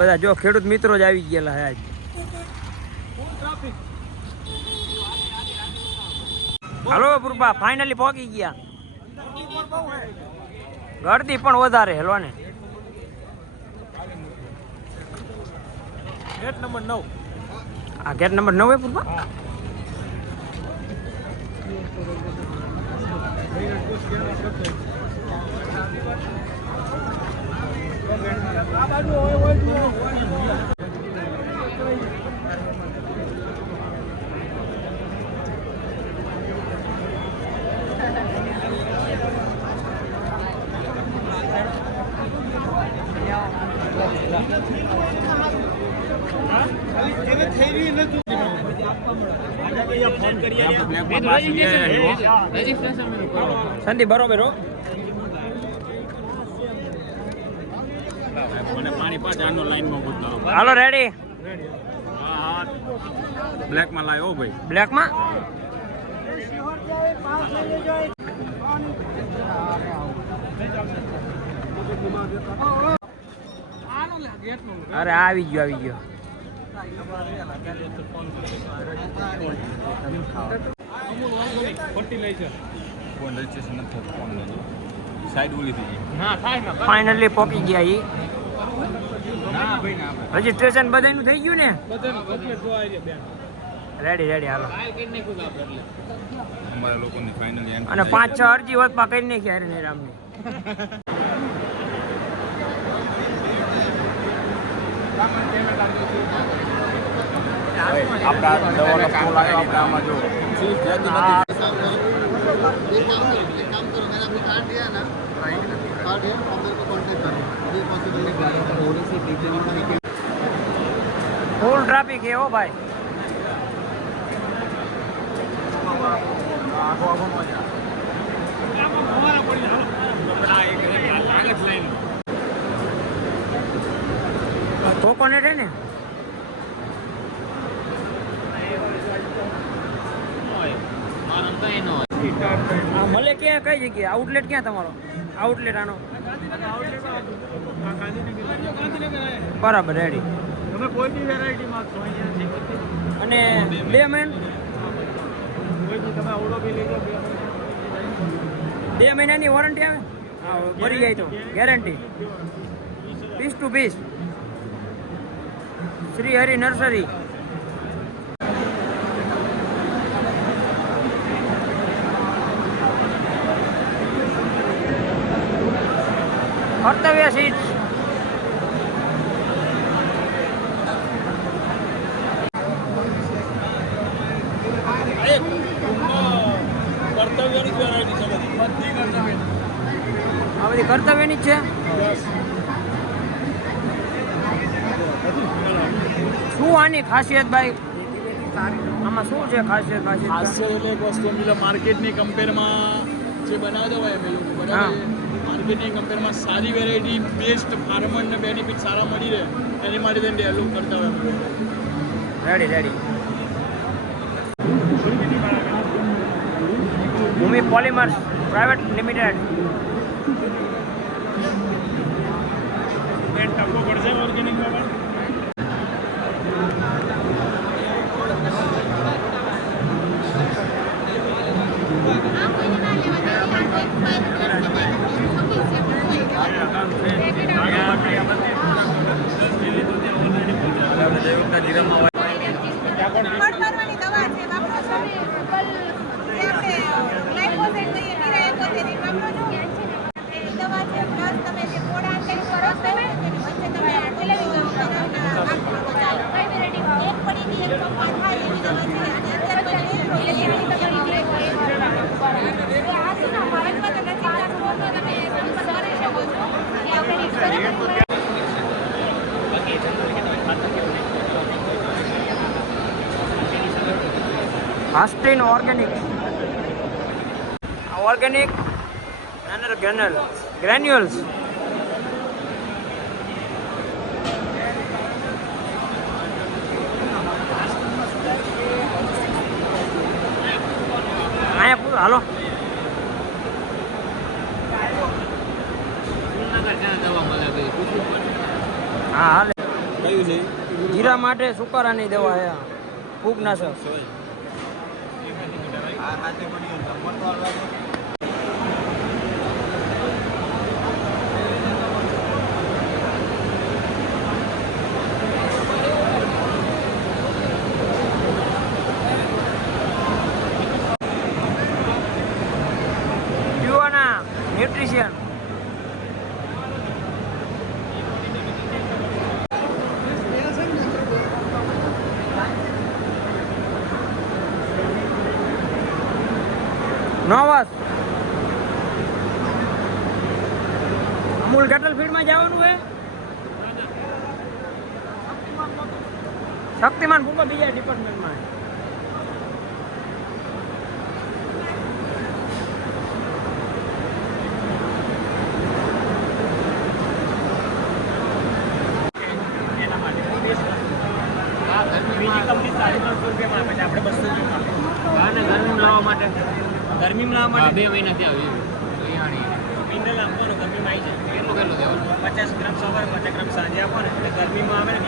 બધા જો ખેડૂત મિત્રો જ આવી ગયેલા હે આજ. હાલો પુરબા ફાઇનલી પહોંચી ગયા. ગરદી પણ વધારે હેલો ને. Gate number 9. આ ગેટ નંબર 9 હે પુરબા. સંદીપ બરોબર હો. મને પાણી પાછા આનો લાઈનમાં પૂછતા. હાલો રેડી. હા બ્લેક માં લાવ્યો ભાઈ. બ્લેક માં અરે આવી ગયો. ફાઇનલી પહોંચી ગયા ઈ. રજીસ્ટ્રેશન બધાનું થઈ ગયું ને. રેડી હાલો. અને 5-6 અરજી હોત પા કરી નાખી હારે ને રામની. આપણા દવાનો ફૂલ આવ્યો આપણે આમાં જો ફૂલ ટ્રાફિક હે ઓ ભાઈ. કોકોનેટ હે ને. મળે ક્યાં કઈ જગ્યાએ આઉટલેટ ક્યાં તમારો આઉટલેટ આનો બરાબર રેડી. તમે કોઈ બી વેરાયટી માંગશો અહીંયા અને 2 મહિના કોઈ બી તમે ઓળો બી લઈ લો 2 મહિનાની વોરંટી આવે. હા ભરી જાય તો guarantee piece to piece. Shri Hari nursery. Kartavya seat. આ બધી કર્તવ્યની જ છે. શું આની ખાસિયત ભાઈ? આમાં શું છે ખાસિયત? એટલે એક વસ્તુ મિલે માર્કેટની કમ્પેરમાં જે બનાવતા હોય અમે લોકો બરાબર. માર્કેટની કમ્પેરમાં સારી વેરાયટી બેસ્ટ ફાર્મરને બેનિફિટ સારા મળી રહે એની માટે તેને ડેવલપ કરતા હોય અમે લોકો. રેડી. ભૂમિ પોલિમર્સ પ્રાઇવેટ લિમિટેડ. ટકો પડશે ઓર્ગેનિકમાં પણ. Astin Organic. Organic granules. હાલો હા હાલે કયું છે જીરા માટે સુકારાની દવા છે ફૂગનાશક. યુવાના ન્યુટ્રિશન. નોવાસ અમૂલ કેટલ ફીડમાં જવાનું હે? શક્તિમાન ફૂકો બીજા ડિપાર્ટમેન્ટમાં. બીજી કંપની 350 રૂપિયામાં આપે છે, આપણે 200 રૂપિયામાં આપે. ગરમીમાં લાવવા માટે ગરમીમાં લાવવા માટે 2 મહિનાથી આવી મિનરલ આપવાનો ગરમીમાં આવી જાય. કેટલું દેવાનું? 50 ગ્રામ સવારે 50 ગ્રામ સાંજે આપો ને એટલે ગરમીમાં આવે ને